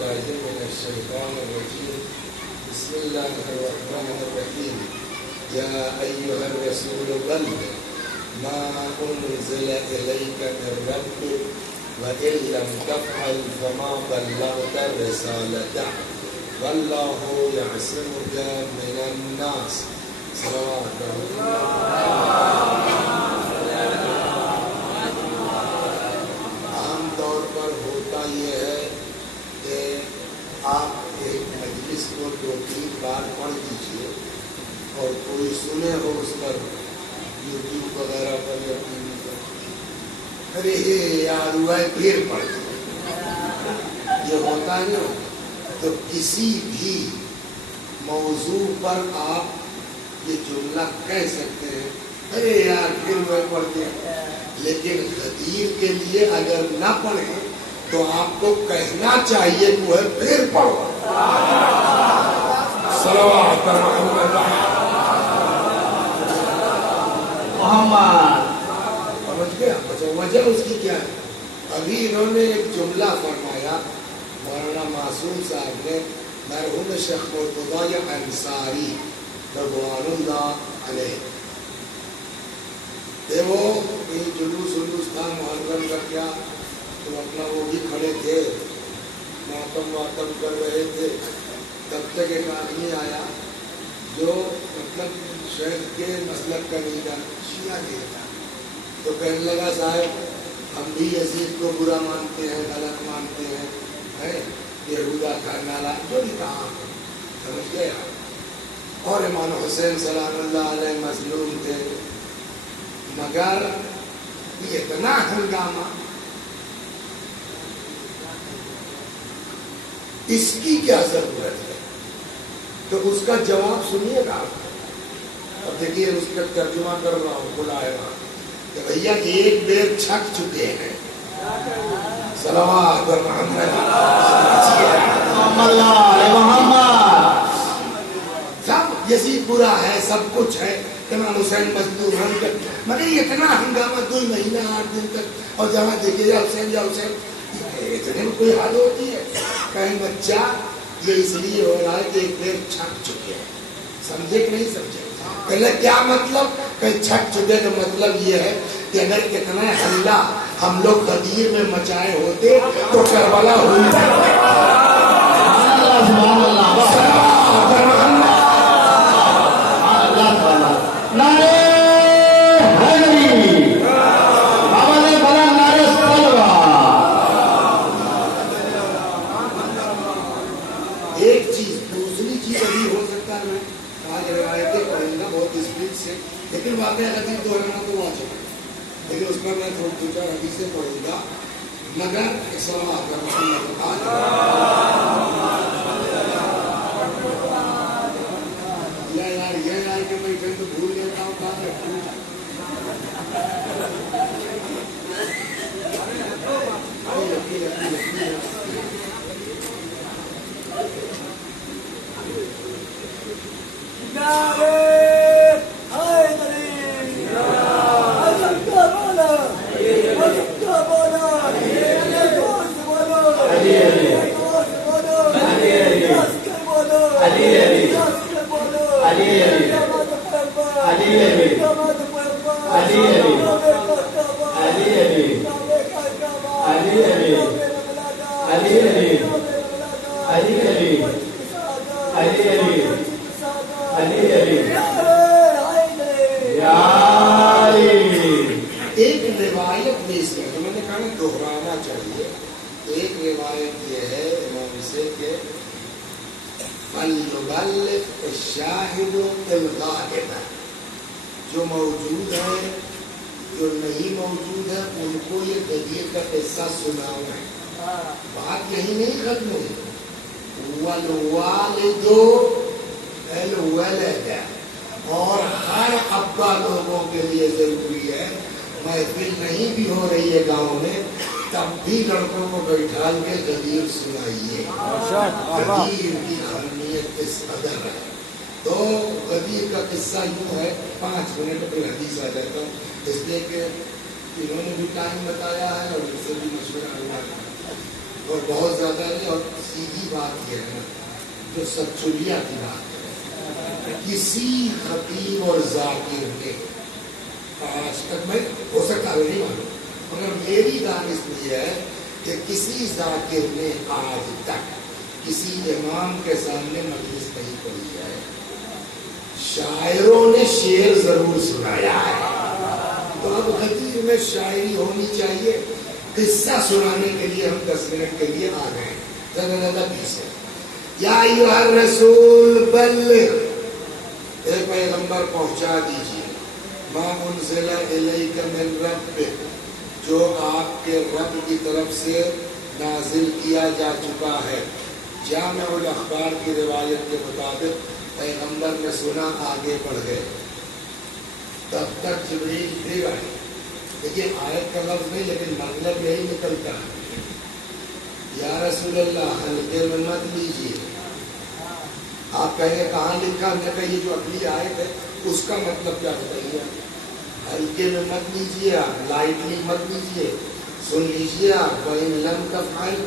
بالله من الشيطان الرجيم بسم الله الرحمن الرحيم يا أيها الرسول بلغ ما أنزل إليك من ربك وإن لم تفعل فما بلغت رسالته والله يعصمك من الناس صلوات عام طور پر ہوتا یہ ہے کہ آپ ایک مجلس کو 2-3 بار پڑھ دیجئے اور کوئی سنے ہو اس پر یوٹیوب وغیرہ پر یا ٹی وی پر، ارے یار ہوا ہے پھر پڑھ دیجیے. یہ ہوتا ہے نا، تو کسی بھی موضوع پر آپ یہ جملہ کہہ سکتے ہیں، ارے یار پھر وہ پڑھ دیا. لیکن غدیر کے لیے اگر نہ پڑھیں تو آپ کو کہنا چاہیے کہ وہ پھر پڑھو. صلوات محمد سمجھ گیا؟ وجہ اس کی کیا ہے؟ ابھی انہوں نے ایک جملہ فرمایا مولانا معصوم صاحب نے، مرحوم شیخ مرتضی انصاری رضوان اللہ علیہ. وہ جلوس تھا محرم کا کیا، تو اپنا وہ بھی کھڑے تھے، ماتم کر رہے تھے. تب تک ایک آدمی آیا جو مطلب شیخ کے مسلک کا نہیں تھا، شیعہ نہیں تھا. تو کہنے لگا صاحب ہم بھی یزید کو برا مانتے ہیں، غلط مانتے ہیں، یہودا کا نالا جو بھی کہا. سمجھ گیا؟ اور امام حسین سلام اللہ علیہ مظلوم تھے، مگر یہ اتنا ہنگامہ، اس کی کیا ضرورت ہے؟ تو اس کا جواب سنیے گا. اب دیکھیے اس کا ترجمہ کر رہا ہوں بلائے گا کہ بھیا ایک بیر چھک چکے ہیں. صلوات محمد سب یزید برا ہے، سب کچھ ہے، امام حسین مظلوم ہم کر، مگر اتنا ہنگامہ 2 مہینہ 8 دن تک، اور جہاں دیکھیے یا حسین اتنے میں کوئی حال ہوتی ہے؟ کہیں بچہ یہ اس لیے ہو رہا ہے کہ ایک بیر چھک چکے ہیں. سمجھے کہ نہیں سمجھے؟ پہلے کیا مطلب کہ چھک چکے کا مطلب یہ ہے کہ اگر اتنا حملہ ہم لوگ غدیر میں مچائے ہوتے تو کربلا ہوئی. ایک چیز، دوسری چیز ابھی ہو سکتا ہے میں آج روایتیں پڑھوں گا بہت اسپیڈ سے، لیکن واقعہ حدیث دہرانا تو واجب ہے، لیکن اس پر میں تھوڑی 2-4 حدیثیں پڑھوں گا. مگر صلوات محمد یار کہ میں کہیں تو بھول لیتا ہوں بات رکھوں. ایک روایت میں اس میں میں نے کہا دہرانا چاہیے. ایک روایت یہ ہے امام سے کہ فَلْيُبَلِّغْ الشَّاهِدُ الْغَائِبَ، جو موجود ہے جو نہیں موجود ہے ان کو یہ غدیر کا قصہ سناؤ ہے. بات یہی نہیں ختم ہوئی. وَالْوَالِدُ الْوَلَدَ، اور ہر ابا لوگوں کے لیے ضروری ہے. محفل نہیں بھی ہو رہی ہے گاؤں میں، تب بھی لڑکوں کو بٹھال کے غدیر سنائیے. غدیر کی اہمیت اس قدر ہے. تو غدیر کا قصہ یوں ہے، 5 منٹ پر حدیث آ جاتا ہوں، اس لیے کہ انہوں نے بھی ٹائم بتایا ہے اور اس سے بھی مشورہ ہوا ہے. اور بہت زیادہ نہیں، اور سیدھی بات یہ ہے نا جو سچولیا کی بات ہے، کسی خطیب اور ذاکر نے آج تک، میں ہو سکتا ہے نہیں معلوم، مگر میری دانش یہ ہے کہ کسی ذاکر نے آج تک کسی امام کے سامنے مجلس نہیں پڑھی ہے. شاعروں نے شعر ضرور سنایا ہے، تو اب خطیب میں شاعری ہونی چاہیے. قصہ سنانے کے لیے ہم 10 منٹ کے لیے آ گئے، زیادہ زیادہ 20 ہے. یا ایھا الرسول بلغ، اے پیغمبر پہنچا دیجیے، ما انزل الیک من ربک، جو آپ کے رب کی طرف سے نازل کیا جا چکا ہے. جامع الاخبار کی روایت کے مطابق پیغمبر نے سنا، آگے بڑھ گئے. تب تک جبریل پھر آئے. دیکھیے آیت کا لفظ نہیں لیکن مطلب یہی نکلتا ہے. یا رسول اللہ ہلکے میں مت لیجیے. آپ کہیں کہاں لکھا؟ میں کہا یہ جو اگلی آیت ہے اس کا مطلب کیا بتائیے. ہلکے میں مت لیجیے، لائٹلی مت لیجیے. سن لیجیے آپ، وَإِن لَمْ تَفْعَلْ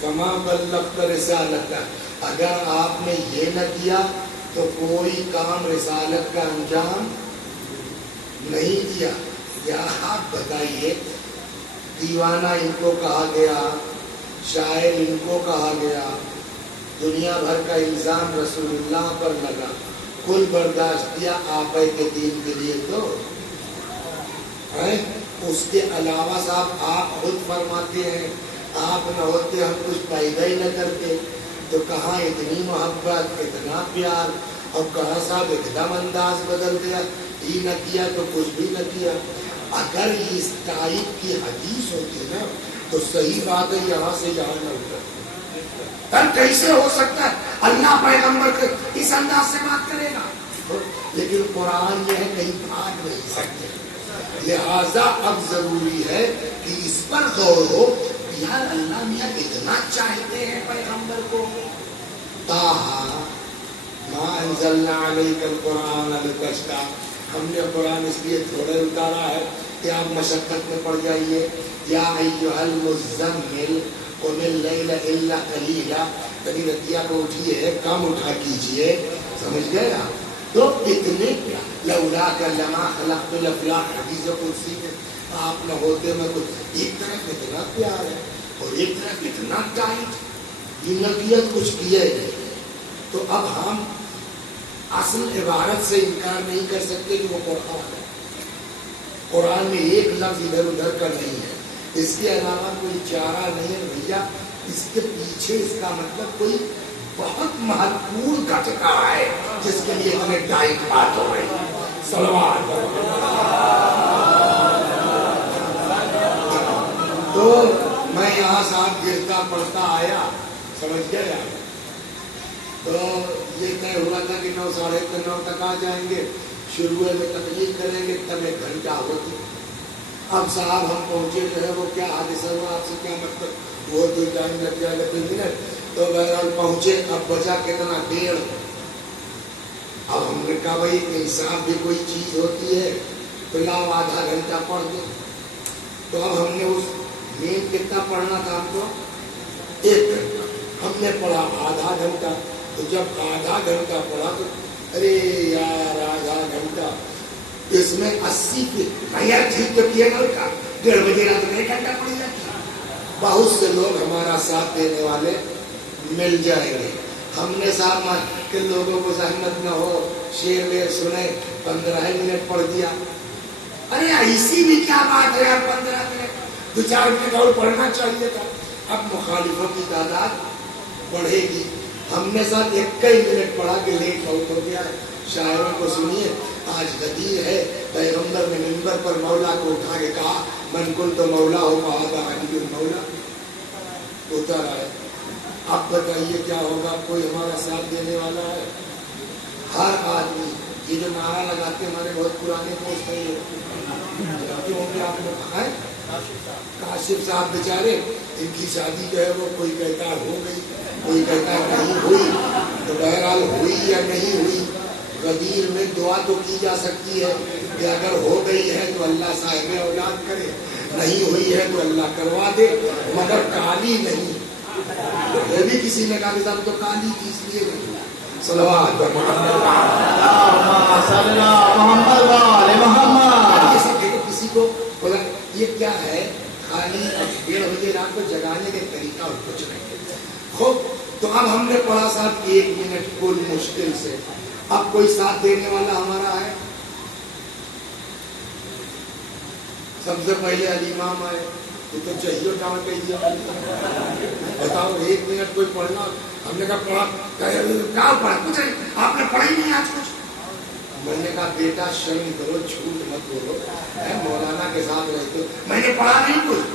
فَمَا بَلَّغْتَ رِسَالَتَهُ، اگر آپ نے یہ نہ کیا تو کوئی کام رسالت کا انجام نہیں دیا. یا آپ بتائیے، دیوانہ ان کو کہا گیا، شاعر ان کو کہا گیا، دنیا بھر کا الزام رسول اللہ پر لگا، کل برداشت کیا آپ کے دین کے لیے. تو اس کے علاوہ صاحب آپ خود فرماتے ہیں آپ نہ ہوتے ہم کچھ پیدا ہی نہ کرتے. تو کہاں اتنی محبت، اتنا پیار، اور کہاں صاحب ایک دم انداز بدل دیا، یہ نہ کیا تو کچھ بھی نہ کیا. اگر اس ٹائپ کی حدیث ہوتی نا تو صحیح بات ہے، یہاں سے یہاں نہ اتر. تب کیسے ہو سکتا ہے اللہ پیغمبر کے اس انداز سے بات کرے گا؟ لیکن قرآن یہ ہے کہیں بھاگ نہیں سکتے. لہذا اب ضروری ہے کہ اس پر غور ہو، یار اللہ میاں اتنا چاہتے ہیں پیغمبر کو. تاہا ما انزلنا علیک القرآن لتشقی، ہم نے قرآن اس لیے تھوڑے اتارا ہے کہ آپ مشقت میں پڑ جائیے. یا ایھا المزمل قم اللیل الا قلیلا، کبھی رتیا کو اٹھیے، کم اٹھا کیجیے. سمجھ گئے آپ؟ تو اتنے لولاک لما خلقت الافلاک، حدیث قدسی میں آپ نہ ہوتے میں کچھ. ایک طرف اتنا پیار ہے اور ایک طرف اتنا ٹائٹ، یہ نقیت کچھ کیا ہی نہیں. تو اب ہم اصل عبارت سے انکار نہیں کر سکتے کہ وہ قرآن ہے. قرآن میں ایک لفظ ادھر ادھر کا نہیں ہے، اس کے علاوہ کوئی چارہ نہیں ہے بھیا. اس کے پیچھے اس کا مطلب کوئی بہت مہتوپورن گھٹنا ہے جس کے لیے اتنے ٹائٹ بات ہو رہی ہے. صلوات. تو میں یہاں صاحب گرتا پڑتا آیا، سمجھ گئے آپ؟ تو یہ طے ہوا تھا کہ 9 ساڑھے 9 تک آ جائیں گے، شروع میں تقریر کریں گے، تب 1 گھنٹہ ہوتی. اب صاحب ہم پہنچے جو ہے وہ کیا حادثہ ہوا، آپ سے کیا مطلب، وہ 2 ٹائم لگ جائے گا 3 منٹ. تو بہرحال پہنچے، اب بچا کتنا 1:30. اب ہم نے کہا بھائی انصاف بھی کوئی چیز ہوتی ہے، تو لاؤ آدھا گھنٹہ پڑھ دو. تو اب ہم نے اس مین کتنا پڑھنا تھا ہم کو، 1 گھنٹہ. ہم نے پڑھا آدھا گھنٹہ. تو جب آدھا گھنٹہ پڑھا تو ارے یار آدھا گھنٹہ، اس میں 80 کی یار ٹھیک تو کیا گل کا 1:30 بجے رات میں 1 گھنٹہ پڑھ جاتی. بہت سے لوگ ہمارا ساتھ دینے والے مل جائیں گے. ہم نے صاحب کہ لوگوں کو زحمت نہ ہو، شعر ویر سنے، 15 منٹ پڑھ دیا. ارے ایسی بھی کیا بات ہے یار، 15 منٹ 2-4 منٹ اور پڑھنا چاہیے تھا. اب مخالفوں کی تعداد بڑھے گی. ہم نے ساتھ 1 منٹ پڑھا کہ لیٹ بہت ہو گیا ہے. شاعروں کو سنیے، آج غدیر ہے. پیغمبر نے منبر پر مولا کو اٹھا کے کہا من کنت مولا ہو فہذا علی المولا. اتر آئے. اب بتائیے کیا ہوگا؟ کوئی ہمارا ساتھ دینے والا ہے؟ ہر آدمی یہ جو نعرہ لگاتے ہیں، ہمارے بہت پرانے دوست ہیں، کیوں کہ آپ لوگ ہیں کاشف صاحب بیچارے، ان کی شادی جو ہے وہ کوئی کہتا ہے ہو گئی، کوئی کہتا ہے نہیں ہوئی. تو بہرحال ہوئی یا نہیں ہوئی، غدیر میں دعا تو کی جا سکتی ہے کہ اگر ہو گئی ہے تو اللہ صاحب اولاد کرے، نہیں ہوئی ہے تو اللہ کروا دے، مگر کالی نہیں. یہ بھی کسی نے کہا کہ صاحب تو کالی تھی اس لیے نہیں. صلوات محمد. یہ سب دیکھو کسی کو بولا یہ کیا ہے، خالی 1:30 بجے رات کو جگانے کے طریقہ اور کچھ نہیں. خوب تو اب ہم نے پڑھا صاحب 1 منٹ کل مشکل سے. اب کوئی ساتھ دینے والا ہمارا ہے؟ سب سے پہلے علی امام آئے تو چاہیے ڈاؤن کہہ دیا. بتاؤ 1 منٹ کوئی پڑھنا. ہم نے کہا پڑھا کیا پڑھا؟ کچھ نہیں. آپ نے پڑھا ہی نہیں آج کچھ. میں نے کہا بیٹا شرم کرو، جھوٹ مت بولو، مولانا کے ساتھ رہتے. میں نے پڑھا نہیں کچھ.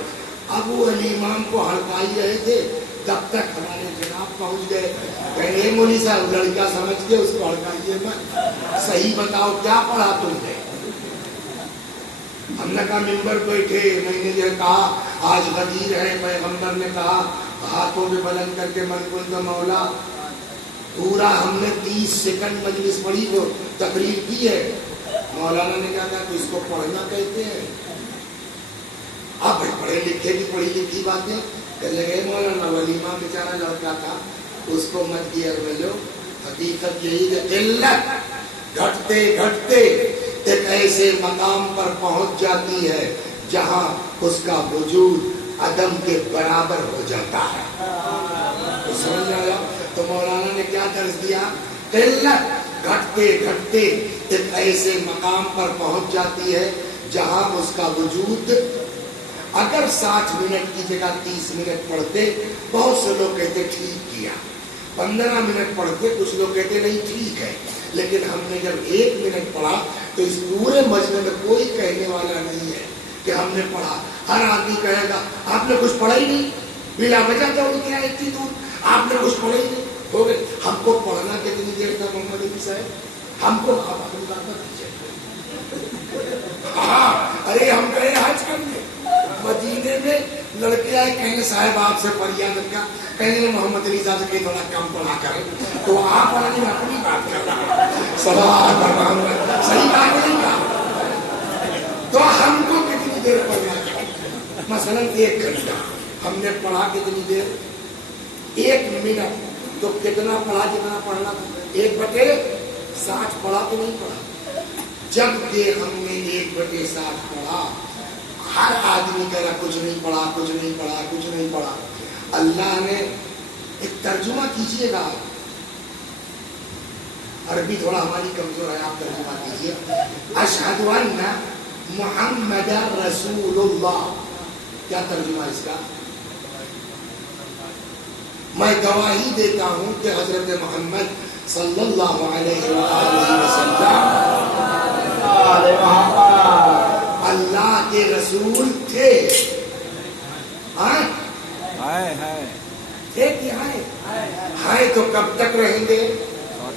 اب وہ علی امام کو ہڑکائی رہے تھے تب تک ہمارے جناب پہنچ گئے. کہنے مولوی صاحب لڑکا سمجھ کے اس کو ہڑکائیے مت، صحیح بتاؤ کیا پڑھا تم نے. ہم نے کہا ممبر بیٹھے میں نے یہ کہا آج غدیر ہے، پیغمبر نے کہا ہاتھوں میں بلند کر کے من کنت مولا. پورا ہم نے 30 سیکنڈ مجلس پڑھی کو تقریر کی ہے. مولانا نے کہا تھا کہ اس کو پڑھنا کہتے ہیں. آپ پڑھے لکھے کی پڑھی لکھی باتیں کہنے گئے. مولانا ولیمہ بیچارہ لڑکا تھا، اس کو مت گیئر میں لو. حقیقت یہی ہے علت گھٹتے گھٹتے ایک ایسے مقام پر پہنچ جاتی ہے جہاں اس کا وجود عدم کے برابر ہو جاتا ہے. تو سمجھ آیا؟ تو مولانا نے کیا درس دیا؟ علت گھٹتے گھٹتے ایک ایسے مقام پر پہنچ جاتی ہے جہاں اس کا وجود اگر 60 منٹ کی جگہ 30 منٹ پڑھتے، بہت سے لوگ کہتے ٹھیک کیا. 15 منٹ پڑھتے، کچھ لوگ کہتے نہیں ٹھیک ہے. لیکن ہم نے جب 1 منٹ پڑھا تو اس پورے مجمع میں کوئی کہنے والا نہیں ہے کہ ہم نے پڑھا. ہر آدمی کہے گا آپ نے کچھ پڑھا ہی نہیں، بلا وجہ تو کیا اتنی دور آپ نے کچھ پڑھا ہی نہیں. ہو گئے. ہم کو پڑھنا کتنی دیر تھا محمد علی صاحب؟ ہم کو ہاں ارے ہم گئے حج کرنے مدینے میں، لڑکے آئے کہیں صاحب آپ سے فریاد کا، کہیں محمد علی صاحب سے تھوڑا کم پڑھا کریں. تو آپ پڑھنے میں اپنی بات کر رہا ہے، صحیح بات نہیں کہا. تو ہم کو کتنی دیر پڑھنا چاہیے؟ مثلا 1 گھنٹہ ہم نے پڑھا کتنی دیر؟ 1 منٹ. تو کتنا پڑھا جتنا پڑھنا تھا؟ 1/60 پڑھا تو نہیں پڑھا. جب کہ ہم نے 1/60 پڑھا، ہر آدمی کہہ رہا کچھ نہیں پڑھا کچھ نہیں پڑھا کچھ نہیں پڑھا. اللہ نے ایک ترجمہ کیجئے گا. عربی تھوڑا ہماری کمزور ہے، آپ ترجمہ کیجئے. اشہد ان محمد رسول اللہ. کیا ترجمہ اس کا؟ میں گواہی دیتا ہوں کہ حضرت محمد صلی اللہ علیہ وآلہ وسلم اللہ کے رسول تھے. ہیں تو کب تک رہیں گے؟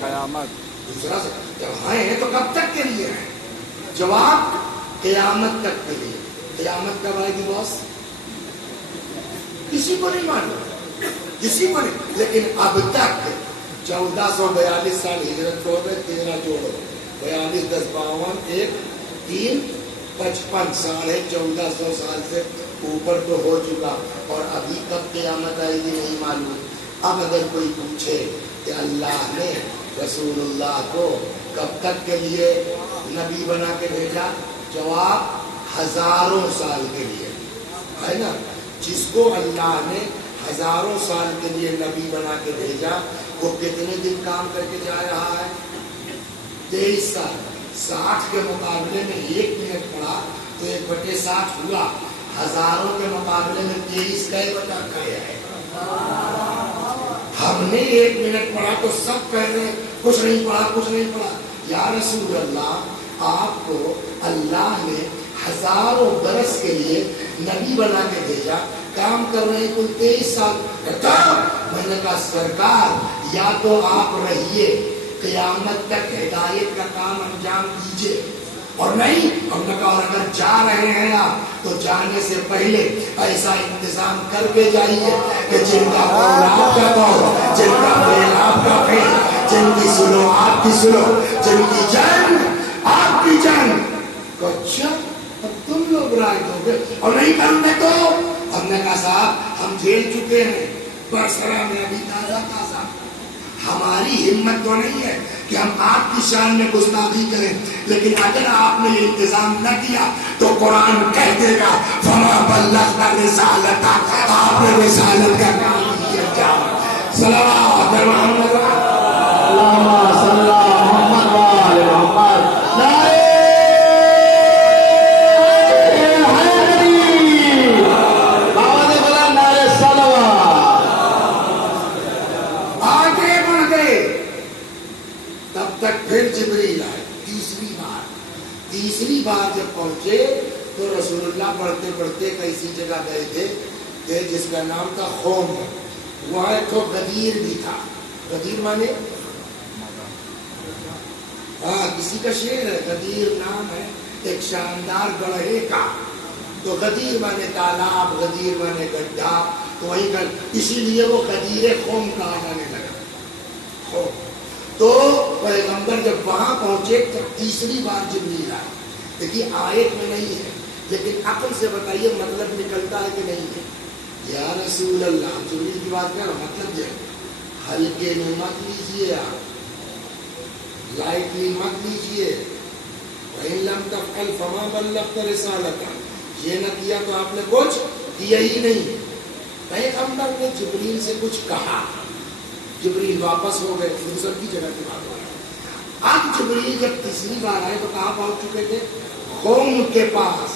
قیامت. دوسرا جب ہیں تو کب تک کے لیے ہیں؟ جواب قیامت تک کے لیے. قیامت کب آئے گی باس؟ کسی کو نہیں معلوم، کسی کو نہیں. لیکن اب تک 1442 سال ہجرت ہو گئے. 13 جوڑو 42 10 52 1 3 55 سال ہے. 1400 سال سے اوپر تو ہو چکا، اور ابھی کب قیامت آئے گی نہیں معلوم. اب اگر کوئی پوچھے کہ اللہ نے رسول اللہ کو کب تک کے لیے نبی بنا کے بھیجا؟ جواب ہزاروں سال کے لیے ہے نا. جس کو اللہ نے ہزاروں سال کے لیے نبی بنا کے بھیجا وہ کتنے دن کام کر کے جا رہا ہے؟ 23 سال. 60 کے مقابلے میں 1 منٹ پڑا تو 1/60 ہوا. ہزاروں کے مقابلے میں 23 کا ہے. ہم نے 1 منٹ پڑھا تو سب کہہ رہے ہیں کچھ نہیں پڑھا کچھ نہیں پڑھا. یا رسول اللہ آپ کو اللہ نے ہزاروں برس کے لیے نبی بنا کے بھیجا، کام کر رہے ہیں کل 23 سال. میں نے کہا سرکار یا تو آپ رہیے قیامت تک ہدایت کا کام انجام دیجیے، اور نہیں ہم نے کہا اگر جا رہے ہیں آپ تو جانے سے پہلے ایسا انتظام کر کے جائیے کہ جن کا قول آپ کا قول، جن کا فعل آپ کا فعل، جن کی سنو آپ کی سنو، جن کی جان آپ کی جان. اچھا تم لوگ رائے دو گے اور نہیں کرنے تو؟ ہم نے کہا صاحب ہم جیل چکے ہیں، برسرا میں ابھی تازہ تازہ. ہماری ہمت تو نہیں ہے کہ ہم آپ کی شان میں گستاخی کریں، لیکن اگر آپ نے یہ انتظام نہ کیا تو قرآن کہہ دے گا فما بلغت رسالت، آپ نے رسالت کا کام کیا. کیا صلوات محمد اللہم صلی علی محمد و آل محمد. نعرہ حیدری، آواز بلند نعرہ صلوات. آگے بڑھ گئے، تب تک پھر جبریل آئے. تیسری بار جب پہنچے تو رسول اللہ پڑھتے پڑھتے کیسی جگہ گئے تھے کہ جس کا نام تھا خوم. وہاں ایک تو غدیر بھی تھا. غدیر مانے کسی کا شعر ہے، غدیر نام ہے ایک شاندار گڑھے کا. تو غدیر مانے تالاب، غدیر مانے گڈھا، تو وہی اسی لیے وہ غدیر خوم کہا جانے لگا. خوم. تو پیغمبر جب وہاں پہنچے تو تیسری بار جبریل آئے. دیکھیے آیت میں نہیں ہے لیکن عقل سے بتائیے مطلب نکلتا ہے کہ نہیں ہے. یا رسول اللہ، جبریل کی بات کر مطلب یہ ہلکے میں مت لیجیے، آپ لائٹلی مت لیجیے. وَإِن لَمْ تَفْعَلْ فَمَا بَلَّغْتَ رِسَالَتَهُ، یہ نہ کیا تو آپ نے کچھ کیا ہی نہیں. پیغمبر نے جبریل سے کچھ کہا، جبریل واپس ہو گئے. فرصت کی جگہ کی بات ہو رہی ہے. اب جبریل جب تیسری بار آئے تو کہاں پہنچ چکے تھے؟ قوم کے پاس.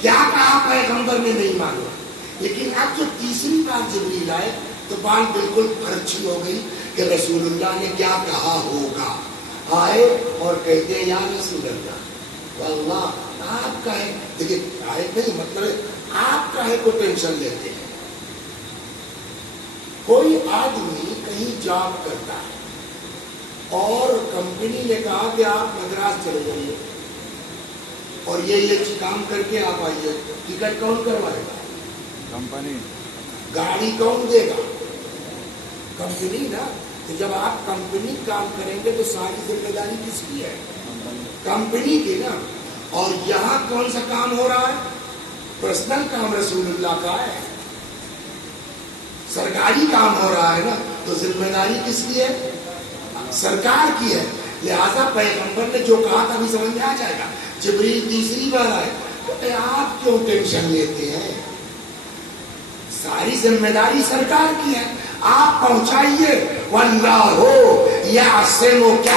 کیا کہا پیغمبر نے نہیں معلوم، لیکن اب جب تیسری بار جبریل آئے تو بات بالکل پرچھی ہو گئی کہ رسول اللہ نے کیا کہا ہوگا. آئے اور کہتے ہیں یا رسول اللہ واللہ آپ کا ہے. دیکھیے آئے نہیں مطلب آپ کا ہے کو ٹینشن لیتے ہیں. کوئی آدمی کہیں جاب کرتا ہے اور کمپنی نے کہا کہ آپ مدراس چلے جائیے اور یہ کام کر کے آپ آئیے. ٹکٹ کون کروائے گا؟ کمپنی. گاڑی کون دے گا؟ کمپنی نا. تو جب آپ کمپنی کام کریں گے تو ساری ذمہ داری کس کی ہے؟ کمپنی کی نا. اور یہاں کون سا کام ہو رہا ہے؟ پرسنل کام رسول اللہ کا ہے، سرکاری کام ہو رہا ہے نا. تو ذمہ داری کس کی ہے؟ سرکار کی ہے. لہذا پیغمبر نے جو کہا تھا ابھی سمجھ میں آ جائے گا. جبریل تیسری بار آئے، آپ کیوں ٹینشن لیتے ہیں؟ ساری ذمہ داری سرکار کی ہے، آپ پہنچائیے. واللہ یعصمک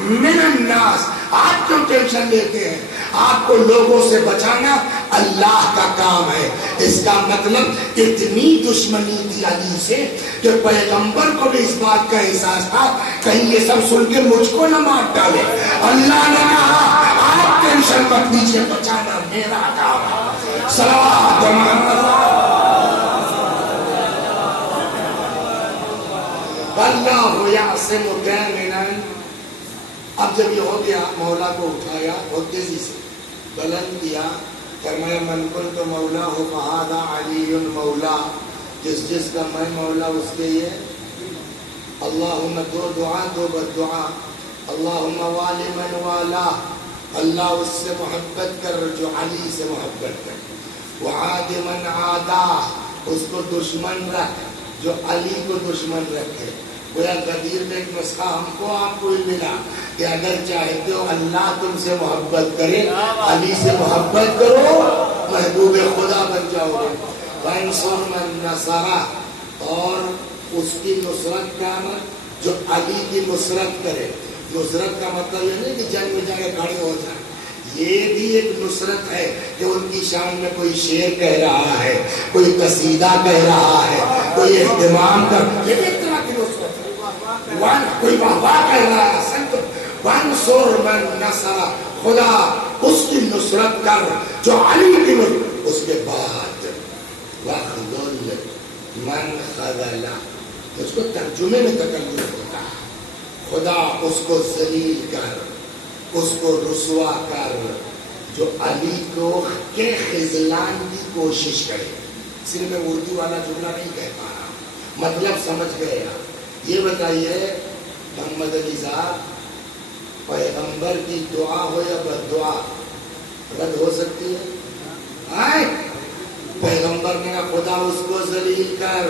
من الناس، آپ کیوں ٹینشن لیتے ہیں؟ آپ کو لوگوں سے بچانا اللہ کا کام ہے. اس کا مطلب اتنی دشمنی تھی علی سے کہ پیغمبر کو بھی اس بات کا احساس تھا کہیں یہ سب سن کے مجھ کو نہ مار ڈالے. اللہ نے کہا آپ ٹینشن مت لیجیے، بچانا میرا کام ہے. صلوات محمد. اللہ یعصمک من. اب جب یہ ہو گیا مولا کو اٹھایا بہت تیزی سے بلند کیا، فرمایا من کنت مولا ہو فہذا علی مولا، جس کا میں مولا اس کے یہ. اللہم دو دعا دو بد دعا. اللہم والی من والا، اللہ اس سے محبت کر جو علی سے محبت کر. وعاد من عادا، اس کو دشمن رکھ جو علی کو دشمن رکھے. گویا غدیر میں ایک نسخہ ہم کو آپ کو ہی ملا کہ اگر چاہتے ہو اللہ تم سے محبت کرے، علی سے محبت کرو، محبوب خدا بن جاؤ گے. وَانصُرْ مَن نَصَرَ، اور اس کی نصرت کیا ہے؟ جو علی کی نصرت کرے. نصرت کا مطلب یہ نہیں کہ جنگ میں جا کے کھڑے ہو جائیں، یہ بھی ایک نصرت ہے کہ ان کی شان میں کوئی شعر کہہ رہا ہے، کوئی قصیدہ کہہ رہا ہے، کوئی اہتمام کر، یہ بھی ایک طرح کی نصرت ہے. کوئی واہ کہہ رہا ہے. سنت وانصر من نصر، خدا اس کی نصرت کر جو علی کی نصرت. اس کے بعد وَخْذُلْ مَنْ خَذَلَ، اس کو ترجمے میں تکلم ہوتا ہے. خدا اس کو ذلیل کر، اس کو رسوا کر جو علی کو کے خذلان کی کوشش کرے. صرف میں اردو والا جملہ نہیں کہہ پا رہا، مطلب سمجھ گئے آپ. یہ بتائیے محمد علی صاحب، پیغمبر کی دعا ہو یا بد دعا رد ہو سکتی ہے؟ پیغمبر نے کہا خدا اس کو ذلیل کر،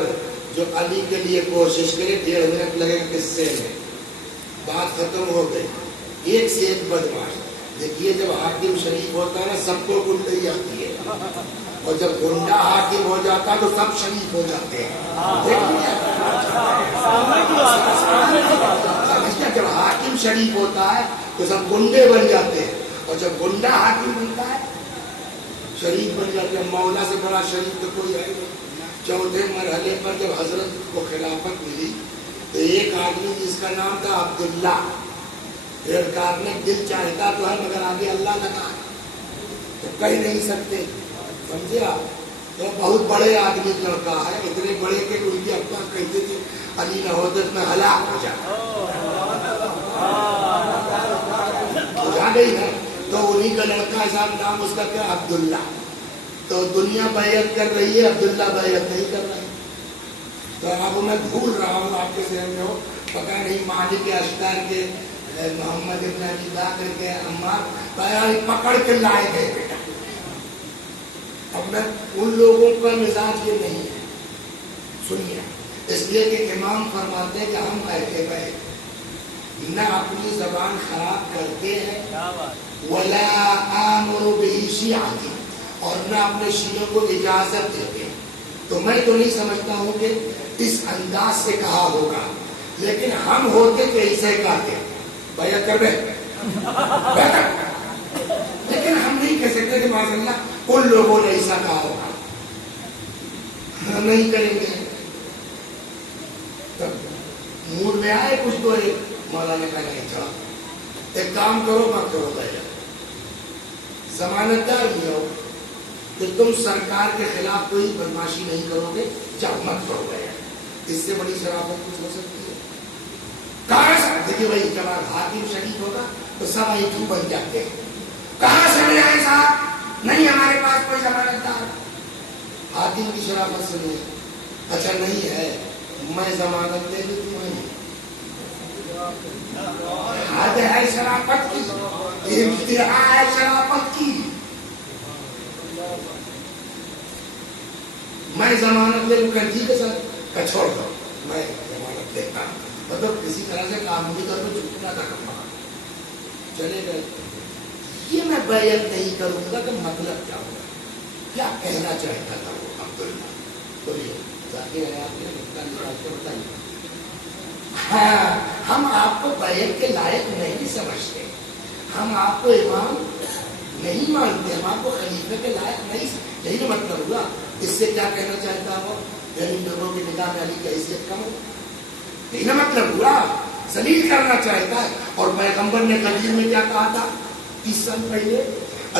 جو علی کے لیے کوشش کرے 1.5 منٹ لگے گا قصے میں، بات ختم ہو گئی. ایک سے ایک بدماش. دیکھیے جب حاکم شریف ہوتا ہے نا سب کو گنڈی آتی ہے، اور جب گنڈا حاکم ہو جاتا ہے تو سب شریف ہو جاتے ہیں. جب حاکم شریف ہوتا ہے تو سب گنڈے بن جاتے ہیں، اور جب گنڈا حاکم بنتا ہے شریف بن جاتے ہیں. مولا سے بڑا شریف تو کوئی ہے نہیں. 4تھے مرحلے پر جب حضرت کو خلافت ملی تو ایک آدمی جس کا نام تھا عبداللہ، سرکار نے دل چاہتا تو ہے مگر آگے اللہ لگا ہے تو کہہ نہیں سکتے. سمجھے آپ؟ تو بہت بڑے آدمی لڑکا ہے، اتنے بڑے کہ ان کے ابا کہتے تھے علی نہودت میں ہلاک ہو جا گئی ہے. تو انہی کا لڑکا صاحب نام اس کا کیا عبداللہ. تو دنیا بیعت کر رہی ہے، عبداللہ بیعت نہیں کر رہا ہے. تو اب میں بھول رہا ہوں آپ کے ذہن میں ہو پتہ نہیں مالک اشتر کے محمد ابن ابی بکر کے عمار پکڑ کے لائے گئے بیٹا. اب میں ان لوگوں کا مزاج یہ نہیں ہے. سنیے، اس لیے کہ امام فرماتے ہیں کہ ہم اہل بیت نہ اپنی زبان خراب کرتے ہیں ولا آمر به شیعتی، اور نہ اپنے شیعوں کو اجازت دیتے ہیں. تو میں تو نہیں سمجھتا ہوں کہ اس انداز سے کہا ہوگا، لیکن ہم ہوتے کہ اسے کہتے بیعت کر رہے لیکن ہم نہیں کہہ سکتے کہ معاذ اللہ ان لوگوں نے ایسا کہا ہوگا. ہم نہیں کریں گے. موڈ میں آئے کچھ تو ایک مولا نے کہا نہیں چلا ایک کام کرو مت کرو بیعت، ضمانت دار نہیں ہو کہ تم سرکار کے خلاف کوئی بدماشی نہیں کرو گے، جب مت کرو بیعت. اس سے بڑی شرافت کچھ ہو سکتی ہے؟ کہاں سے دیکھیے بھائی جب حاکم شریف ہوگا تو سب ایٹو بن جاتے ہیں. کہاں سے لے آئے صاحب؟ نہیں ہمارے پاس کوئی ضمانت دار. حاکم کی شرافت سے نہیں. اچھا نہیں ہے میں ضمانت دے دوں تمہیں. حد ہے شرافت کی، انتہا ہے شرافت کی. میں ضمانت لے لوں کہ ٹھیک ہے سر کہ چھوڑ دو میں ضمانت دیتا ہوں. مطلب کسی طرح سے قانونی طور پر چھٹنا تھا کرنا چلے گئے. یہ میں بیعت نہیں کروں گا کہ مطلب کیا ہوگا، کیا کہنا چاہتا تھا وہ عبداللہ. تو یہ ذاتی حیات میں بتائیے. ہاں ہم آپ کو بیعت کے لائق نہیں سمجھتے، ہم آپ کو امام نہیں مانتے، ہم آپ کو خلیفے کے لائق نہیں. یہی تو مطلب ہوا. اس سے کیا کہنا چاہتا ہو؟ یعنی لوگوں کی نگاہ میں علی کی حیثیت کم ہو، یہی نا مطلب ہوا. ذلیل کرنا چاہتا ہے. اور پیغمبر نے غدیر میں کیا کہا تھا 30 سال پہلے؟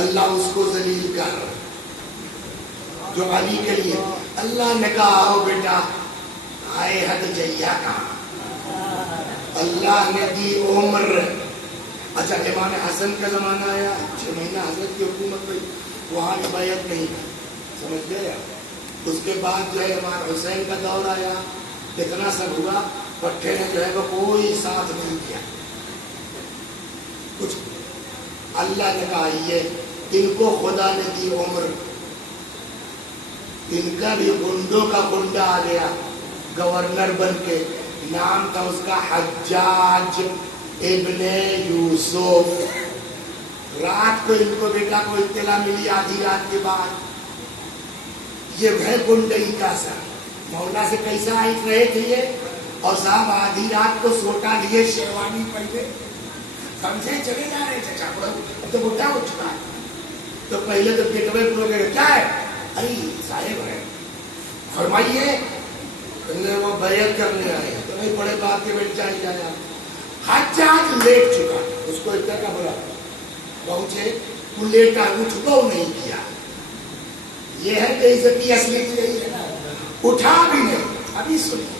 اللہ اس کو ذلیل کر جو علی کے لیے. اللہ نے کہا آؤ بیٹا آئے حد جیا کہاں، اللہ نے دی عمر. اچھا امام حسن کا زمانہ آیا، 6 مہینہ حضرت کی حکومت ہوئی، وہاں کی بیعت نہیں تھا. سمجھ گئے؟ اس کے بعد جو ہے امام حسین کا دور آیا، کتنا سب ہوا، پٹھے نے جو ہے وہ کوئی ساتھ نہیں کیا کچھ. اللہ نے کہا یہ ان کو خدا نے دی عمر. ان کا بھی گنڈوں کا گنڈا آ گیا گورنر بن کے، نام تھا اس کا حجاج ابن یوسف. رات کو ان کو بیٹا کو اطلاع ملی آدھی رات کے بعد. یہ ہے گنڈئی کا سر. مولا سے کیسا آئی رہے تھے یہ، اور صاحب آدھی رات کو سوٹا لیے شیروانی پہلے سمجھے چلے جا رہے چچا کو تو بڈھا اٹھ چکا ہے. تو پہلے تو گیٹوے پر لوگ کیا ہے ارے صاحب ہے فرمائیے وہ بیعت کرنے آئے تو نہیں بڑے بات کے بیٹھ چاہیے جایا. حجاج لیٹ چکا، اس کو اتنا کا بولا پہنچے وہ لیٹا اٹھتا نہیں کیا. یہ ہے کہ عزتی اصلی کی یہی ہے نا، اٹھا بھی نہیں. ابھی سنیے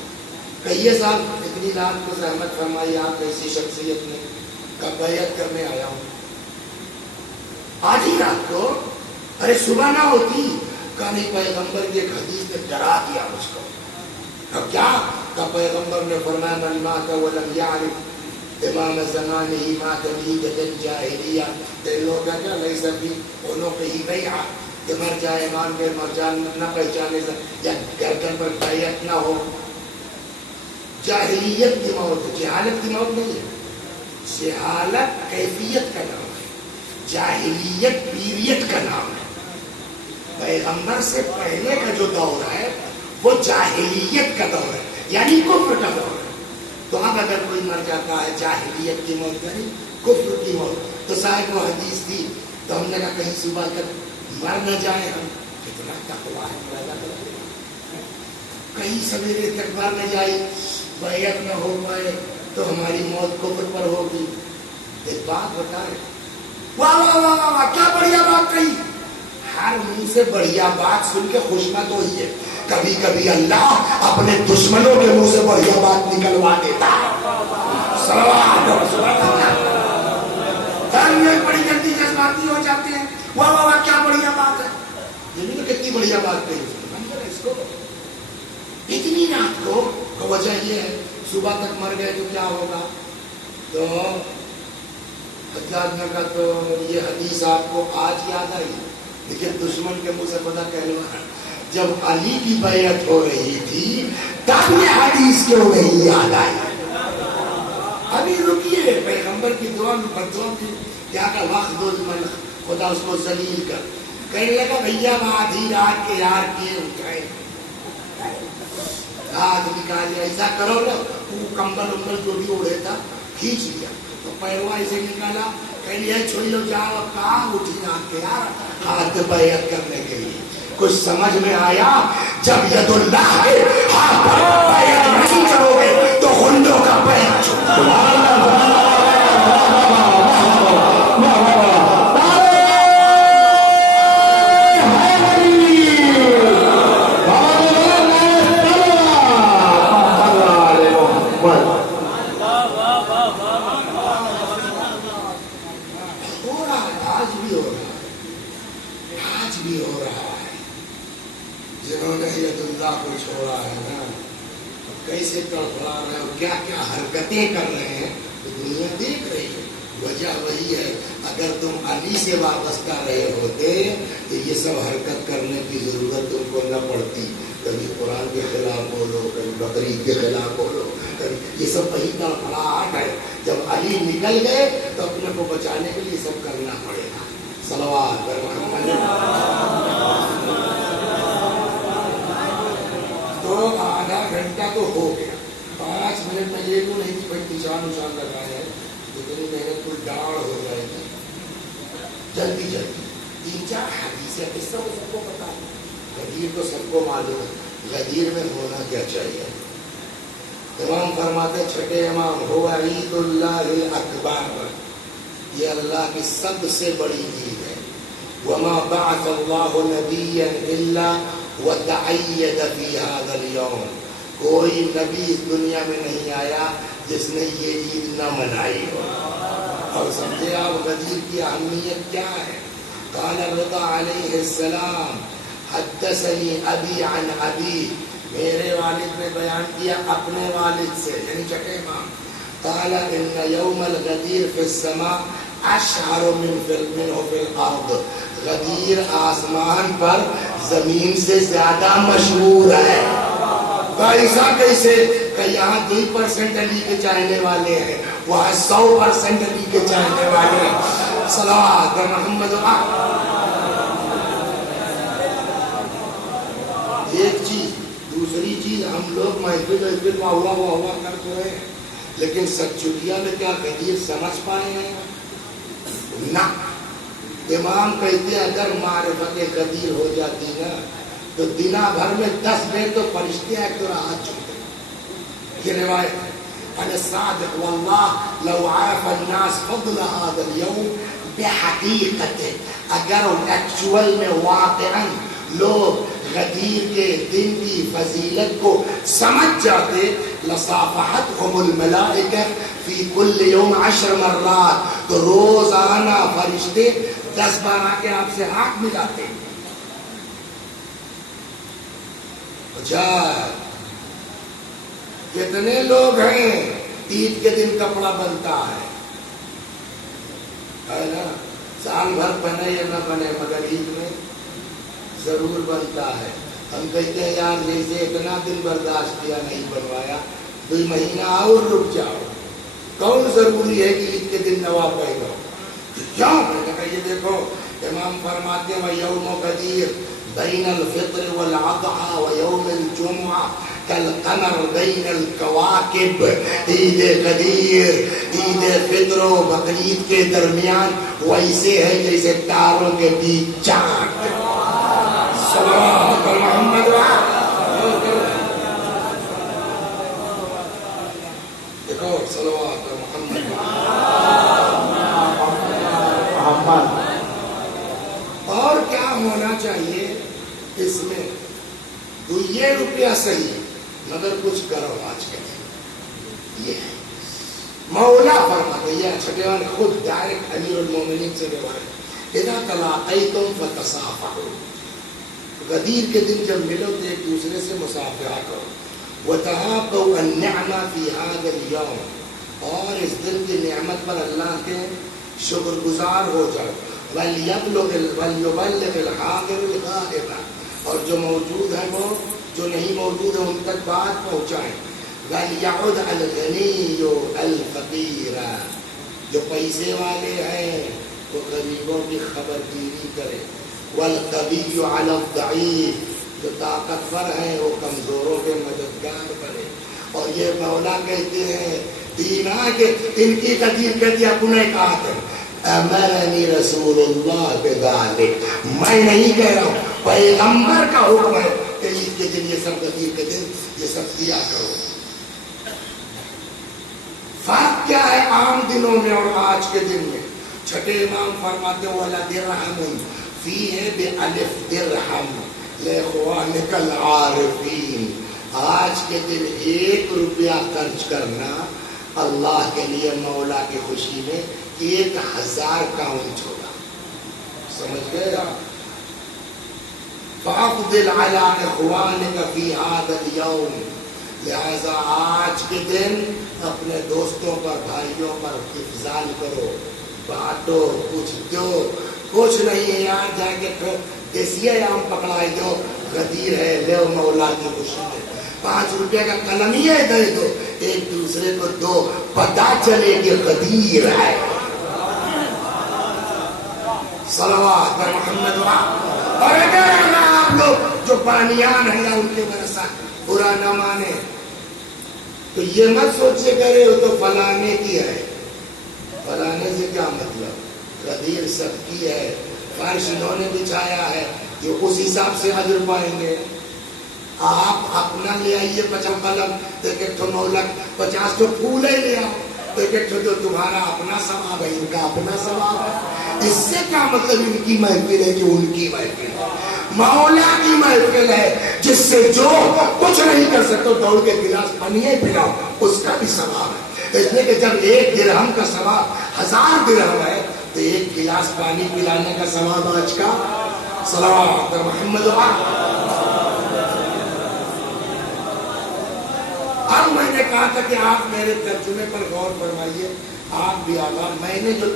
کہیے صاحب اتنی رات کو زحمت فرمائی آپ ایسی شخصیت نے کا بیعت کرنے آیا ہوں. آدھی رات کو ارے صبح نہ ہوتی کہ نہیں پیغمبر کی ایک حدیث نے ڈرا دیا مجھ کو. اب کیا کہ پیغمبر نے فرمایا من مات ولم یعرف امام زمانہ مات میتۃ جاہلیہ. لوگ کیا لیس فی عنقہ بیعۃ، کہ مر جائے ایمان کے مر جان نہ پہچانے یا گردن پر بیعت نہ ہو. جاہلیت کی موت ہے، جہالت کی موت نہیں ہے. جہالت کیفیت کا نام ہے، جاہلیت پیریت کا نام ہے. پیغمبر سے پہلے کا جو دور ہے وہ جاہلیت کا دور ہے، یعنی کفر کا دور ہے. تو اب اگر کوئی مر جاتا ہے جاہلیت کی موت یعنی کفر کی موت، تو صاحب وہ حدیث تھی تو ہم نے کہا کہیں صبح تک مر نہ جائے ہم. کتنا تقویٰ ہے، کہیں سویرے تک مر نہ جائے، بیعت نہ ہو پائے تو ہماری موت کفر پر ہوگی. ایک بات بتائے، واہ واہ واہ واہ واہ کیا بڑھیا بات کہی. ہر منہ سے بڑھیا بات سن کے خوشمت ہوئی ہے. کبھی کبھی اللہ اپنے دشمنوں کے منہ سے بڑھیا بات نکلوا دیتا ہے. بڑی جلدی جذباتی ہو جاتے ہیں، واہ واہ واہ کیا بڑھیا بات ہے. یہ بھی تو کتنی بڑھیا بات کہی اس کو. اتنی رات کو وجہ یہ ہے صبح تک مر گئے تو کیا ہوگا. تو حجاج نے کہا تو یہ حدیث آپ کو آج یاد آئی. لیکن دشمن کے منہ سے پتہ کہلوانا، جب علی کی بیعت ہو رہی تھی تب یہ حدیث کیوں نہیں یاد آئی. ابھی رکیے، پیغمبر کی دعا میں بدعا کی کیا کہ وقت من خدا اس کو ذلیل کر. کہنے لگا بھیا آدھی رات کے یار کیے اٹھائے ہاتھ نکالے، ایسا کرو نا. وہ کمبل امبل جو بھی اوڑے تھا کھینچ لیا تو پیروا اسے نکالا. کہہ لیا چھوڑ لو جاؤ. اب کہاں اٹھی رات کے یار ہاتھ بیعت کرنے کے لیے. کچھ سمجھ میں آیا؟ جب ید اللہ ہے ہاتھ پر بیعت نہیں کرو گے تو خندوں کا بیعت کو چھوڑا ہے نا. کیسے تڑپڑا رہے ہیں، کیا کیا حرکتیں کر رہے ہیں، تو دنیا دیکھ رہی ہے. وجہ وہی ہے، اگر تم علی سے وابستہ رہے ہوتے تو یہ سب حرکت کرنے کی ضرورت تم کو نہ پڑتی. کبھی قرآن کے خلاف بولو، کبھی بقرعید کے خلاف بولو، کبھی یہ سب وہی تڑپڑاہٹ ہے. جب علی نکل گئے تو اپنے کو بچانے کے لیے سب کرنا پڑے گا. صلوات پر محمد. تو آدھا گھنٹہ تو ہو گیا، 5 منٹ میں یہ تو نہیں کہ بھائی نشان لگا جائے. اتنی محنت کو ڈاڑ ہو جائے گی. جلدی 3-4 حدیثیں قصہ کو سب کو پتا ہے. غدیر تو سب کو معلوم ہے. غدیر میں ہونا کیا چاہیے؟ امام فرماتے چھٹے امام ہو عید اللہ الاکبر، یہ اللہ کی سب سے بڑی عید ہے. وما بعث اللہ نبیا الا وتعید فی هذا اليوم، کوئی نبی اس دنیا میں نہیں آیا جس نے یہ عید نہ منائی ہو. اور سمجھے آپ غدیر کی اہمیت کیا ہے. قال رضا علیہ السلام حدثنی ابی عن ابی، میرے والد نے بیان کیا اپنے والد سے یعنی چھٹے امام. قال ان یوم الغدیر فی السماء اشہر منہ فی الارض، غدیر آسمان پر زمین سے زیادہ مشہور ہے. ایسا کیسے کہ یہاں 2% علی کے چاہنے والے ہیں، وہاں 100% علی کے چاہنے والے ہیں. صلوات محمد. ایک چیز، دوسری چیز ہم لوگ محفل میں ہوا کر تو رہے ہیں، لیکن سچوٹیا میں کیا غدیر سمجھ پائے ہیں؟ نہ. امام کہتے اگر معرفت غدیر ہو جاتی نا تو دنا بھر میں 10 بار تو فرشتے آئے تو راحت چکتے. یہ روایت ہے. انا صادق واللہ لو عرف الناس فضل هذا اليوم بحقیقت، اگر ایکچول میں واقعا لوگ غدیر کے دن کی فضیلت کو سمجھ جاتے لصافحتهم الملائکہ فی کل یوم 10 مرات، تو روزانہ فرشتے 10 بار آ کے آپ سے ہاتھ ملاتے. اچھا کتنے لوگ ہیں عید کے دن کپڑا بنتا ہے نا، سال بھر بنے یا نہ بنے مگر عید میں ضرور بنتا ہے. ہم کہتے ہیں یار جیسے اتنا دن برداشت کیا نہیں بنوایا 2 مہینہ اور رک جاؤ. کون ضروری ہے کہ عید کے دن نوا پہنو؟ کیا میں نے کہا یہ دیکھو امام فرماتے ہیں وَيَوْمُ قَدِيرٌ بَيْنَ الْفِطْرِ وَالْعَضْحَى وَيَوْمِ الْجُمْعَةِ كَالْقَمَرِ بَيْنَ الْكَوَاكِبِ. عید قدیر عید فطر و بقرعید کے درمیان ویسے ہے جیسے تاروں کے بیچ چاند. صلوات محمد دیکھو صلوات محمد. اور کیا ہونا چاہیے اس میں؟ تو یہ روپیہ صحیح مگر کچھ کرو آج کے دن. یہ ہے مولا فرماتے ہیں چھٹیوان خود ڈائریکٹ امیر المومنین سے روایت اذا تلاقیتم فتصافحوا. غدیر کے دن جب ملو تو ایک دوسرے سے مصافحہ کرو. وتعاقوا النعمہ فی هذا اليوم. اور اس دن کی نعمت پر اللہ کے شکر گزار ہو جاؤ. وَلْيُبَلِّغِ الْحَاضِرُ الْغَائِبَ. اور جو موجود ہے وہ جو نہیں موجود ہے ان تک بات پہنچائیں. وَلْيَعُدْ الْغَنِيُّ الْفَقِيرَ. جو پیسے والے ہیں وہ غریبوں کی خبرداری کرے. وَالْقَوِيُّ عَلَى الضَّعِيفِ. جو طاقتور ہیں وہ کمزوروں کے مددگار بنے. اور یہ مولا کہتے ہیں دینا کہ ان کی قدیر کہتی اپنے کہا تھا امرنی رسول اللہ بذالک. میں نہیں کہہ رہا ہوں پیغمبر کا حکم ہے کہ عید کے دن یہ سب قدیر کے دن یہ سب دیا کرو. فرق کیا ہے عام دنوں میں اور آج کے دن میں؟ چھٹے امام فرماتے وَلَا دِرْحَمٌ فِيهِ بِأَلِفْ دِرْحَمْ لِإِخْوَانِكَ الْعَارِفِينَ. آج کے دن 1 روپیہ خرچ کرنا اللہ کے لیے مولا کی خوشی میں 1000 کاؤنٹ ہوگا. سمجھ گئے آپ؟ فَأَفْضِلْ عَلَىٰ إِخْوَانِكَ فِي هَذَا الْيَوْمِ. لہذا آج کے دن اپنے دوستوں پر بھائیوں پر افضال کرو, بانٹو, کچھ دو. کچھ نہیں ہے یار جا کے دیسیہ آم پکڑائی دو, غدیر ہے لے مولا کی خوشی میں 5 روپے کا قلمیہ دے دو, ایک دوسرے کو دو, پتا چلے کہ غدیر ہے. صلوات محمد. اور اگر آپ لوگ جو بانیان ہیں یا ان کے برسا برا نہ مانے تو یہ مت سوچے کرے ہو تو فلانے کی ہے. فلانے سے کیا مطلب؟ غدیر سب کی ہے. فرش انہوں نے بچھایا ہے جو اس حساب سے اجر پائیں گے. آپ اپنا لے آئیے 50 قلم, ایک ایک مولک 50 تو پھول ہی لے آؤ, ایک ایک جو تمہارا اپنا ثواب ہے ان کا اپنا ثواب ہے. اس سے کیا مطلب ان کی محفل ہے کہ ان کی محفل ہے؟ مولا کی محفل ہے جس سے جو کچھ نہیں کر سکتے دوڑ کے گلاس پانی پلاؤ, اس کا بھی ثواب ہے. اس لیے کہ جب 1 درہم کا ثواب 1000 درہم ہے تو 1 گلاس پانی پلانے کا ثواب آج کا. صلوات محمد. اب میں نے کہا تھا کہ آپ میرے ترجمے پر غور فرمائیے, آپ بھی آغاز میں نے جو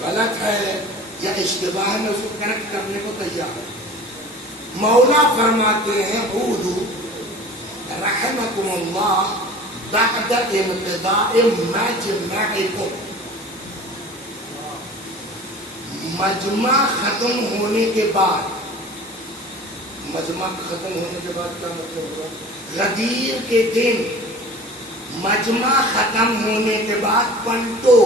غلط ہے یا اشتباہ ہے میں اس کو کریکٹ کرنے کو تیار ہوں. مولا فرماتے ہیں خودو رحمکم اللہ بعد انقضاء مجمعکم. مجمع ختم ہونے کے بعد, مجمع ختم ہونے کے بعد کیا مطلب ہوا؟ غدیر کے دن مجمع ختم ہونے کے بعد پلٹو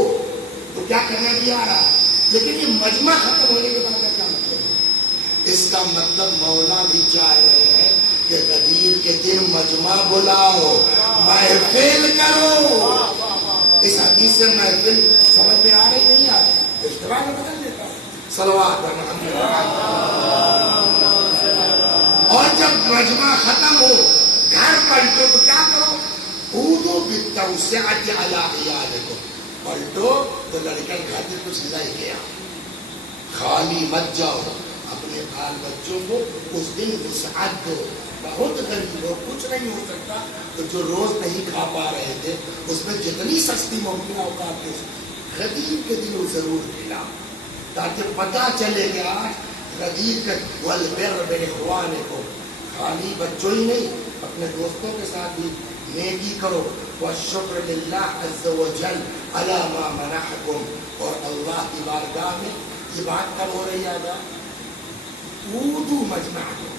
تو کیا کرنا بھی آ رہا ہے, لیکن یہ مجمع ختم ہونے کے بعد کیا مطلب ہے؟ اس کا مطلب مولا بھی چاہ رہے ہیں کہ غدیر کے دن مجمع بلاؤ, محفل کرو. اس حدیث سے محفل سمجھ میں آ رہی نہیں آ رہی, اشتباہ میں بدل دیتا ہے. صلوات محمد. اور جب مجمع ختم ہو گھر پلٹو تو کیا کرو؟ خودو بالتوسعۃ علی عیالکم. پلٹو تو لڑکا گھر سے کچھ لے گیا, خالی مت جاؤ. اپنے بال بچوں کو اس دن وسعت دو. بہت غریب ہو کچھ نہیں ہو سکتا تو جو روز نہیں کھا پا رہے تھے اس میں جتنی سستی ممکنہ اوقات غدیر کے دن ضرور کھلاؤ, تاکہ پتہ چلے کہ آج غدیر کے والبر باخوانکم، خالی بچوں ہی نہیں اپنے دوستوں کے ساتھ بھی نیکی کرو. والشکر للہ عز وجل علی ما منحکم، اور اللہ کی بارگاہ میں یہ بات کب ہو رہی ہے؟ اودو مجمعکم،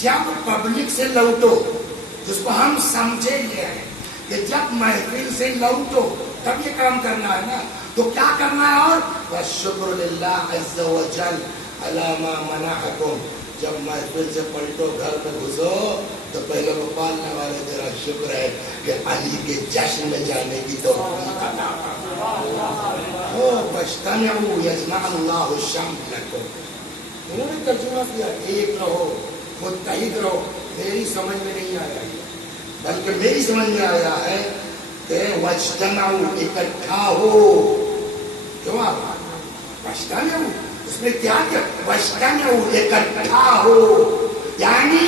جب پبلک سے لوٹو، جس کو ہم سمجھے یہ ہے کہ جب محفل سے لوٹو تب یہ کام کرنا ہے نا. تو کیا کرنا ہے؟ اور والشکر للہ عز وجل علی ما منحکم، جب محفل سے پلٹو گھر میں گھسو تو پہلے وہ پالنے والے تیرا شکر ہے کہ علی کے جشن میں جانے کی توفیق عطا فرمائے. فاجتمعوا یجمع اللہ شملکم، انہوں نے ترجمہ کیا ایک رہو، متحد رہو. میری سمجھ میں نہیں آیا ہے، بلکہ میری سمجھ میں آیا ہے کہ واجتمعوا، اکٹھا ہو. کیوں آپ واجتمعوا اس میں کیا کہ واجتمعوا اکٹھا ہو، یعنی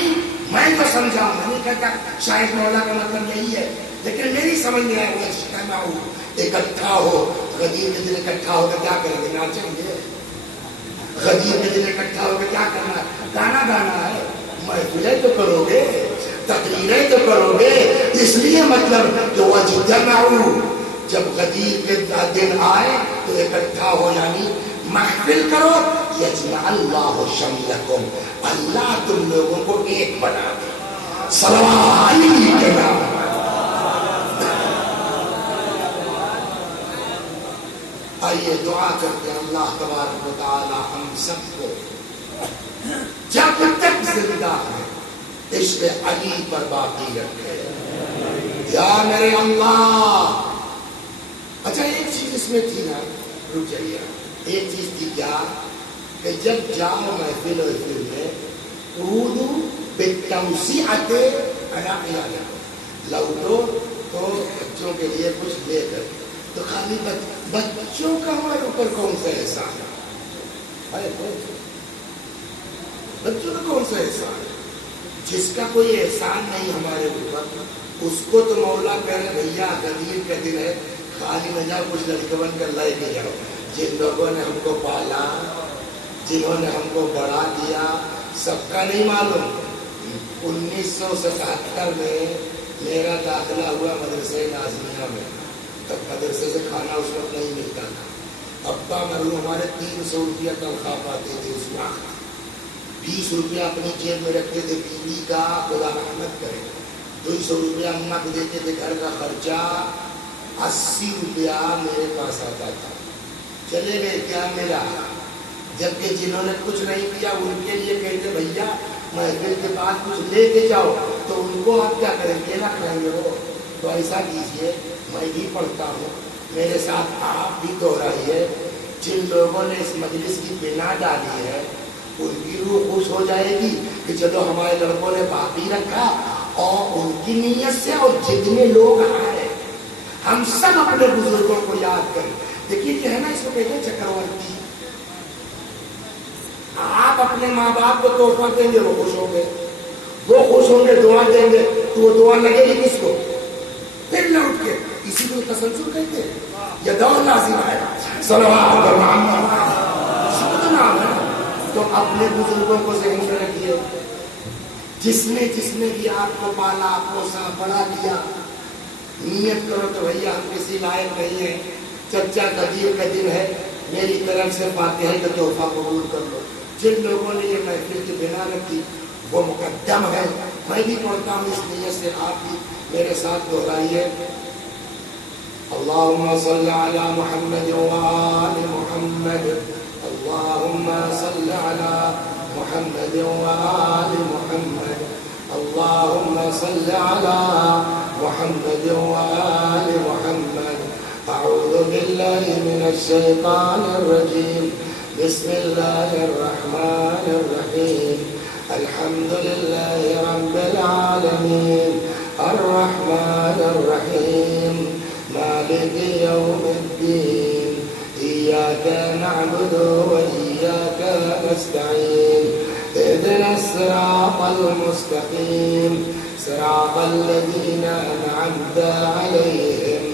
میں تو سمجھا، میں نہیں کہتا شاید مولا کا مطلب یہی ہے، لیکن میری سمجھ میں آیا واجتمعوا اکٹھا ہو. غدیر کے دن اکٹھا ہو کر کیا کریں گے؟ ناچیں گے. غدیر کے دن اکٹھا ہو کے کیا کرنا ہے؟ گانا گانا ہے. محفلیں تو کرو گے، تقریریں تو کرو گے. اس لیے مطلب کہ واجتمعوا، جب غدیر کے دن آئے تو اکٹھا ہو، یعنی محفل کرو. یجمع اللہ شملکم، اللہ تم لوگوں کو ایک بنا دے. صلوات علی کے نام. آئیے دعا کرتے ہیں اللہ تبارک و تعالی ہم سب کو جب تک زندہ ہے عشق علی پر باقی رکھے. یا میرے اللہ. اچھا ایک چیز اس میں تھی نا، رک جائیے، ایک چیز تھی کیا کہ جب جاؤ محفل میں اردو بالتوسعۃ علی عیالہ، لوٹو تو بچوں کے لیے کچھ لے کر. تو خالی بچوں کا ہمارے اوپر کون سا احسان ہے؟ بچوں کا کون سا احسان ہے؟ جس کا کوئی احسان نہیں ہمارے اوپر، اس کو تو مولا کہہ رہے بھیا غدیر کا دن ہے، خالی نہ جاؤ، کچھ لڑکے بن کر لے کے جاؤ. جن لوگوں نے ہم کو پالا، جنہوں نے ہم کو بڑا کیا، سب کا نہیں معلوم. 1977 میں میرا داخلہ ہوا مدرسہ نازمیہ میں. تب مدرسے سے کھانا اس وقت نہیں ملتا تھا. ابا مرحوم ہمارے 300 روپیہ تنخواہ پاتے تھے اس وقت. 20 روپیہ اپنی جیب میں رکھتے تھے بیوی کا خدا رحمت کرے. 200 روپیہ اماں کو دیتے تھے گھر کا خرچہ. 80 روپیہ میرے پاس آتا تھا. چلے گئے کیا میرا. جبکہ جنہوں نے کچھ نہیں کیا ان کے لیے کہتے بھیا محفل کے بعد کچھ لے کے جاؤ، تو ان کو آپ کیا کریں گے؟ نہ کھائیں گے وہ. تو ایسا کیجیے، میں بھی پڑھتا ہوں، میرے ساتھ آپ بھی دوہرائیے. جن لوگوں نے اس مجلس کی بنا ڈالی ہے ان کی روح خوش ہو جائے گی کہ چلو ہمارے لڑکوں نے باقی رکھا. اور ان کی نیت سے اور جتنے لوگ آئے ہم سب اپنے بزرگوں کو یاد کریں. دیکھیے کہ ہے نا، اس کو کہتے ہیں چکرورتی. آپ اپنے ماں باپ کو تحفہ دیں گے، وہ خوش ہوں گے، وہ خوش ہوں گے. دعا دیں گے تو وہ دعا لگے گی کس کو؟ پھر لوٹ کے. اسی کو تسلسل کہتے ہیں. یہ دور لازم ہے. صلوات اور محمد نام ہے. تو اپنے بزرگوں کو ذہن میں رکھیے. جس نے بھی آپ کو پالا، پوسا، بڑا کیا، نیت کرو کہ بھیا ہم کسی لائق نہیں ہیں، چچا غدیر کا دن ہے، میری طرف سے فاتحہ کا تحفہ قبول کر لو. جن لوگوں نے یہ محفل کی بنا رکھی وہ مقدم ہے. میں بھی پڑھتا ہوں اس نیت سے، آپ بھی میرے ساتھ دہرائیے. اللہم صل علی محمد وآل محمد، اللہم صل علی محمد وآل محمد، اللہم صل علی محمد وآل محمد. اعوذ باللہ من الشیطان الرجیم، بسم اللہ الرحمن الرحیم. الحمد للہ رب العالمین، الرحمن الرحیم، مالک یوم الدین، ایاک نعبد وإیاک نستعین، اهدنا الصراط المستقیم، صراط الذین انعمت علیہم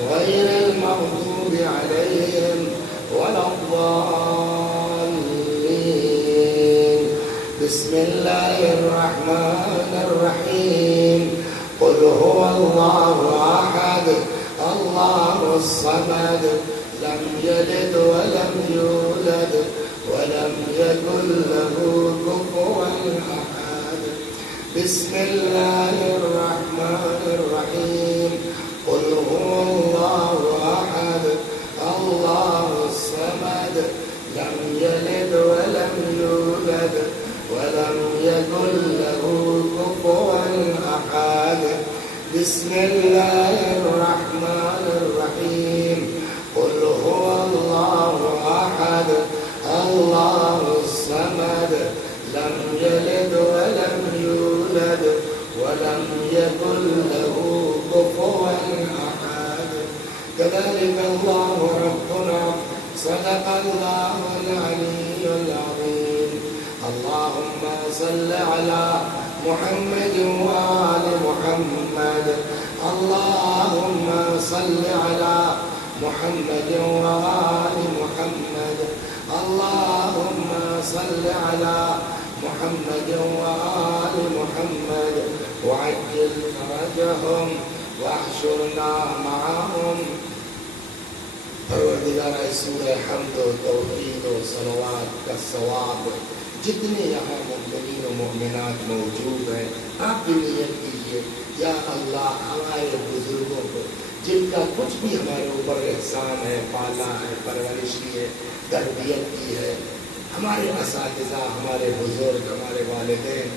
غیر المغضوب علیہم ولا الضالین. بسم الله الرحمن الرحيم قل هو الله أحد الله الصمد لم يلد ولم يولد ولم يكن له كفوا أحد بسم الله الرحمن الرحيم قل هو الله أحد الله الصمد لم يلد ولم يولد ولم يكن له كفوا أحد بسم الله الرحمن الرحيم قل هو الله أحد الله الصمد لم يلد ولم يولد ولم يكن له كفوا أحد كذلك الله ربنا صدق الله العلي العظيم اللهم صل على محمد وآل محمد اللهم صل على محمد وآل محمد اللهم صل على محمد وآل محمد وعجل فرجهم واحشرنا معهم پروردگار سورہ حمد و توحید و صلوات کا ثواب جتنے یہاں مومنین و مومنات موجود ہیں آپ بھی نیت کیجیے یا اللہ ہمارے بزرگوں کو جن کا کچھ بھی ہمارے اوپر احسان ہے، پالا ہے، پرورش کی ہے، تربیت کی ہے، ہمارے اساتذہ، ہمارے بزرگ، ہمارے والدین،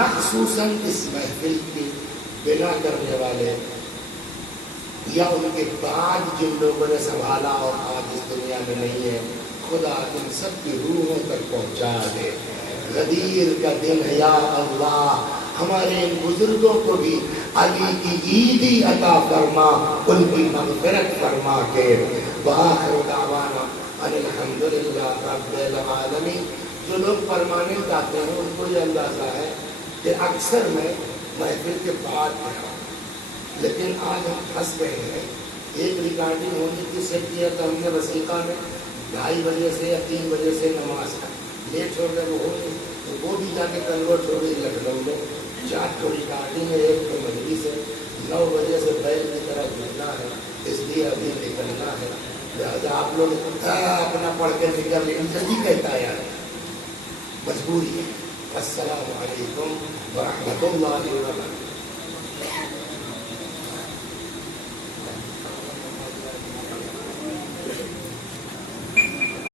مخصوصاً اس محفل کی بنا کرنے والے یا ان کے بعد جن لوگوں نے سنبھالا اور آج اس دنیا میں نہیں ہے، خدا ان سب کی روحوں تک پہنچا دے۔ غدیر کا دن ہے یا اللہ، ہمارے ان بزرگوں کو بھی علی کی عیدی عطا فرما، ان کی مغفرت فرما کے وآخر دعوانا ان الحمدللہ رب العالمین۔ جو لوگ پرماننٹ آتے ہیں ان کو یہ اندازہ ہے کہ اکثر میں محفل کے بعد میں، لیکن آج ہم پھنس گئے ہیں۔ ایک ریکارڈنگ ہونے کی سیٹ کیا تھا ہم نے وسیقہ میں 2:30 بجے سے یا 3 بجے سے نماز کا، لیٹ ہو گئے وہ ہو گئی، تو وہ بھی جا کے کنورٹ ہو گئی لکھنؤ میں۔ 4 تو ریکارڈنگ ہے، ایک تو مجلس ہے، 9 بجے سے بیل کی طرح جھولنا ہے، اس لیے ابھی نکلنا ہے۔ لہٰذا آپ لوگ اپنا پڑھ کے نکل، لیکن جلدی کہتا ہے یار، مجبوری ہے۔ السلام علیکم ورحمۃ اللہ وبرکاتہ۔